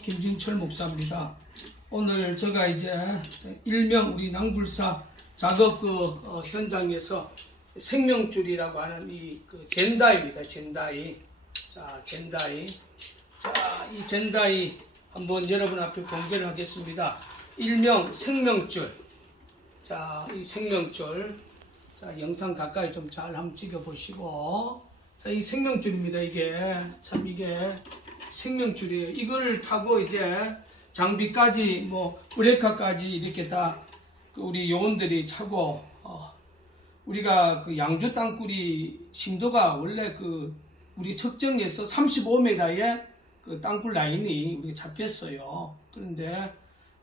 김진철 목사입니다. 오늘 제가 이제 일명 우리 낭불사 작업 그 어, 현장에서 생명줄이라고 하는 이 그 젠다이입니다. 젠다이. 자, 젠다이. 자, 이 젠다이 한번 여러분 앞에 공개를 하겠습니다. 일명 생명줄. 자, 이 생명줄. 자, 영상 가까이 좀 잘 한번 찍어 보시고. 자, 이 생명줄입니다. 이게 참 이게 생명줄이에요. 이걸 타고 이제 장비까지 뭐 브레이크까지 이렇게 다그 우리 요원들이 차고 어, 우리가 그 양주 땅굴이 심도가 원래 그 우리 측정에서 35m의 그 땅굴 라인이 우리 잡혔어요. 그런데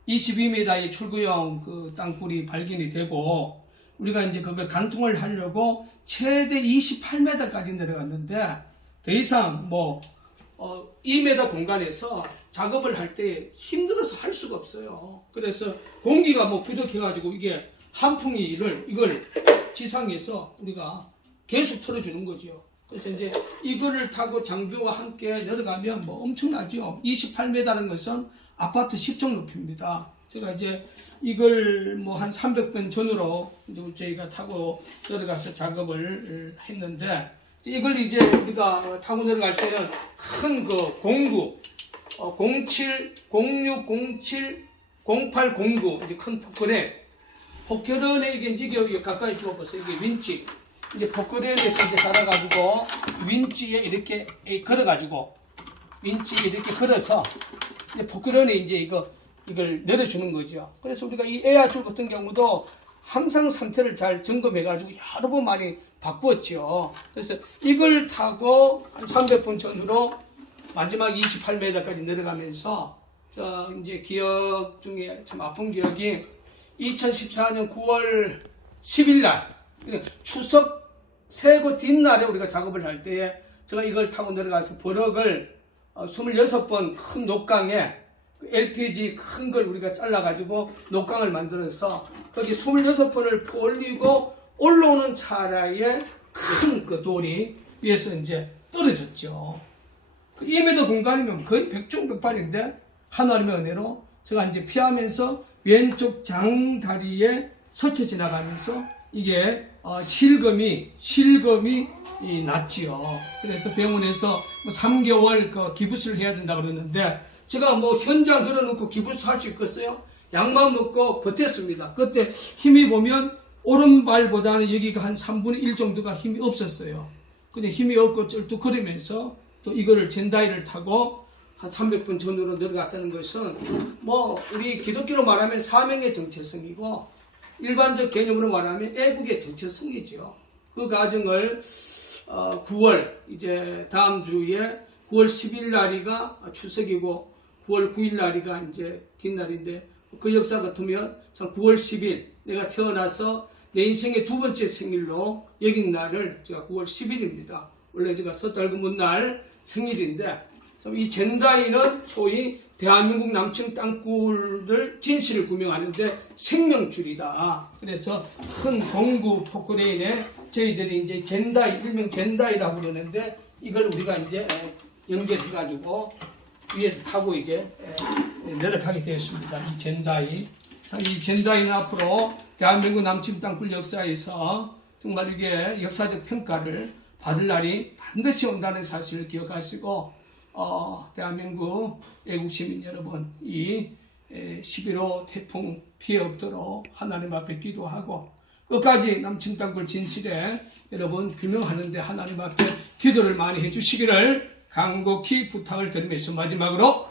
22m의 출구형 그 땅굴이 발견이 되고 우리가 이제 그걸 간통을 하려고 최대 28m까지 내려갔는데 더 이상 뭐 어, 2m 공간에서 작업을 할 때 힘들어서 할 수가 없어요. 그래서 공기가 뭐 부족해가지고 이게 한풍이를 이걸 지상에서 우리가 계속 틀어주는 거죠. 그래서 이제 이거를 타고 장비와 함께 내려가면 뭐 엄청나죠. 28m라는 것은 아파트 10층 높이입니다. 제가 이제 이걸 뭐 한 300번 전으로 이제 저희가 타고 내려가서 작업을 했는데 이걸 이제 우리가 타고 내려갈 때는 큰 그 공구 어, 07, 06, 07, 08, 09 이제 큰 포크레인 포크레인에 이게 이게 가까이 주워보세요 이게 윈치 이제 포크레인에서 이제 달아가지고 윈치에 이렇게 걸어가지고 윈치 이렇게 걸어서 이제 포크레인에 이제 이거 이걸 내려주는 거죠. 그래서 우리가 이 에어줄 같은 경우도 항상 상태를 잘 점검해가지고 여러 번 많이 바꾸었죠. 그래서 이걸 타고 한 300번 전후로 마지막 28m까지 내려가면서 저 이제 기억 중에 참 아픈 기억이 2014년 9월 10일 날 그러니까 추석 세고 뒷날에 우리가 작업을 할 때에 제가 이걸 타고 내려가서 버럭을 26번 큰 녹강에 그 LPG 큰 걸 우리가 잘라가지고 녹강을 만들어서 거기 26번을 올리고 올라오는 차량에 큰 그 돌이 위에서 이제 떨어졌죠. 그 2m 공간이면 거의 백중백발인데 하나님의 은혜로 제가 이제 피하면서 왼쪽 장다리에 서쳐 지나가면서 이게 어, 실금이 실금이 이 났지요. 그래서 병원에서 뭐 3개월 그 기부스를 해야 된다 그러는데 제가 뭐 현장 걸어놓고 기부스 할수 있겠어요? 약만 먹고 버텼습니다. 그때 힘이 보면 오른발보다는 여기가 한 3분의 1 정도가 힘이 없었어요. 근데 힘이 없고 쩔뚝거리면서 또 이거를 젠다이를 타고 한 300분 전으로 내려갔다는 것은 뭐 우리 기독교로 말하면 사명의 정체성이고 일반적 개념으로 말하면 애국의 정체성이죠. 그 과정을 어, 9월 이제 다음 주에 9월 10일 날이가 추석이고 9월 9일 날이가 이제 뒷날인데 그 역사 같으면 참 9월 10일 내가 태어나서 내 인생의 두 번째 생일로 여긴 날을 제가 9월 10일입니다. 원래 제가 섣달금은 날 생일인데 참이 젠다이는 소위 대한민국 남층 땅굴을 진실을 구명하는데 생명줄이다. 그래서 큰 공구 포크레인에 저희들이 이제 젠다이 일명 젠다이라고 그러는데 이걸 우리가 이제 연결해가지고 위에서 타고 이제 내려가게 되었습니다. 이 젠다이. 참이 젠다이는 앞으로 대한민국 남침 땅굴 역사에서 정말 이게 역사적 평가를 받을 날이 반드시 온다는 사실을 기억하시고 어, 대한민국 애국 시민 여러분 이 11호 태풍 피해 없도록 하나님 앞에 기도하고 끝까지 남침 땅굴 진실에 여러분 규명하는데 하나님 앞에 기도를 많이 해주시기를 간곡히 부탁을 드리면서 마지막으로